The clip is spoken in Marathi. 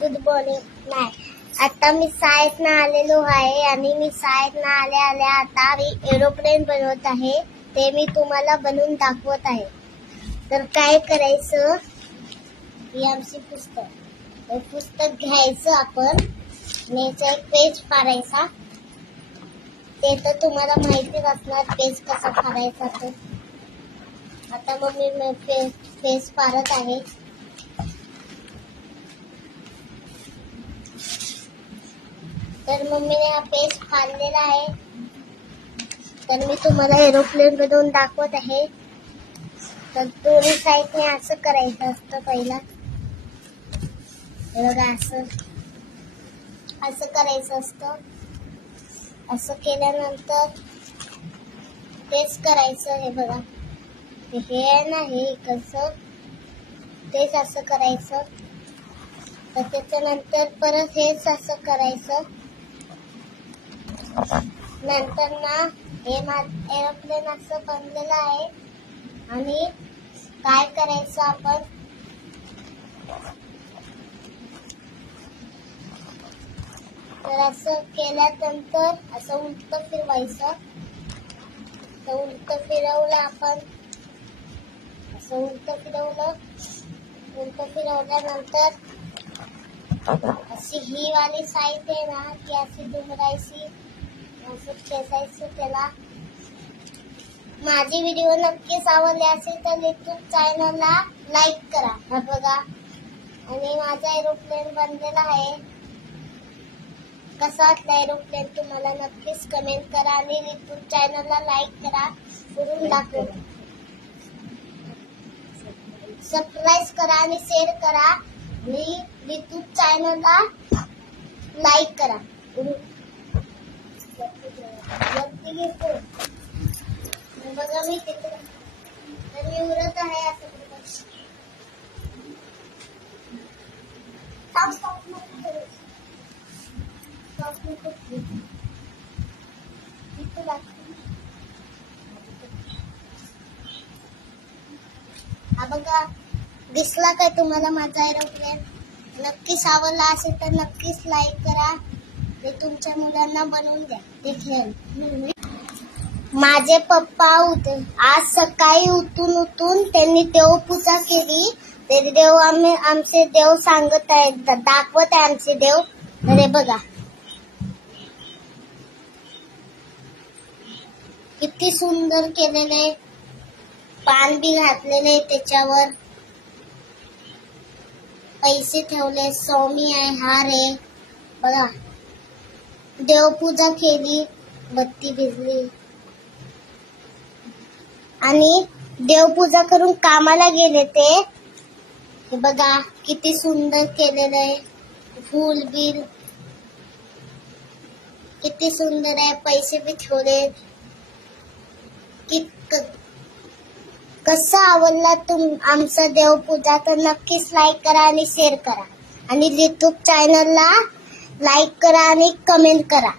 गुड मॉर्निंग नाही. आता मी शाळेतनं आलेलो आहे आणि मी शाळेतनं आल्या आता मी एरोप्लेन बनवत आहे. ते मी तुम्हाला बनवून दाखवत आहे. तर काय करायचं, ही आमची पुस्तक घ्यायचं आपण आणि एक पेज फाडायचा. ते तर तुम्हाला माहितीच असणार पेज कसा फाडायचा. तो आता मग मी पेज फाडत आहे. तर मम्मीने हा पेज फाडलेला आहे. तर मी तुम्हाला एरोप्लेन बनवून दाखवत आहे. तर दोन्ही साईडने असं करायचं असतं. पहिला हे बघा, असं करायचं असतं. असं केल्यानंतर तेच करायचं. हे बघा, हे आहे ना, हे इकडचं तेच असं करायचं. तर त्याच्यानंतर परत हेच असं करायचं. नंतर ना हे एरोप्लेन असं बनलेलं आहे. आणि काय करायचं आपण, तर असं केल्यानंतर असं उलट फिरवायचं. तर उलट फिरवलं आपण, असं उलट फिरवल्यानंतर अशी ही वाली साईड आहे ना, ती अशी दुमडायची, असं खेचायचं त्याला. माझी व्हिडिओ नक्कीच आवडली असेल तर युट्यूब चॅनलला लाईक करा. हा बघा, आणि माझा एरोप्लेन बनलेला आहे. कसा वाटला एरोप्लेन तुम्हाला नक्कीच कमेंट करा आणि युट्यूब चॅनलला लाईक करा. करून दाखवा, सबस्क्राईब करा आणि शेअर करा आणि युट्यूब चॅनलला लाईक करा. बघा मी तिथे तर मी उरत आहे. असं हा बघा, दिसला काय तुम्हाला माझा एरोप्लेन? नक्कीच आवडला असेल तर नक्कीच लाईक करा. ते तुमच्या मुलांना बनवून द्या, ते खेळ. माझे पप्पा आज सकाळी उठून त्यांनी देवपूजा केली. ते देव आमचे देव सांगत आहेत, दाखवत आहे आमचे देव. अरे बघा किती सुंदर केलेले, पान बी घातलेले, त्याच्यावर पैसे ठेवले, स्वामी आहे, हार आहे. बघा, देवपूजा केली, बत्ती भिजली आणि देवपूजा करून कामाला गेले ते. हे बघा किती सुंदर केलेलं आहे. फूल बिल किती सुंदर आहे. पैसे बी ठेवले. कसं आवडला आमचा देवपूजा तर नक्कीच लाईक करा आणि शेअर करा आणि युट्यूब चॅनलला लाईक करा आणि कमेंट करा.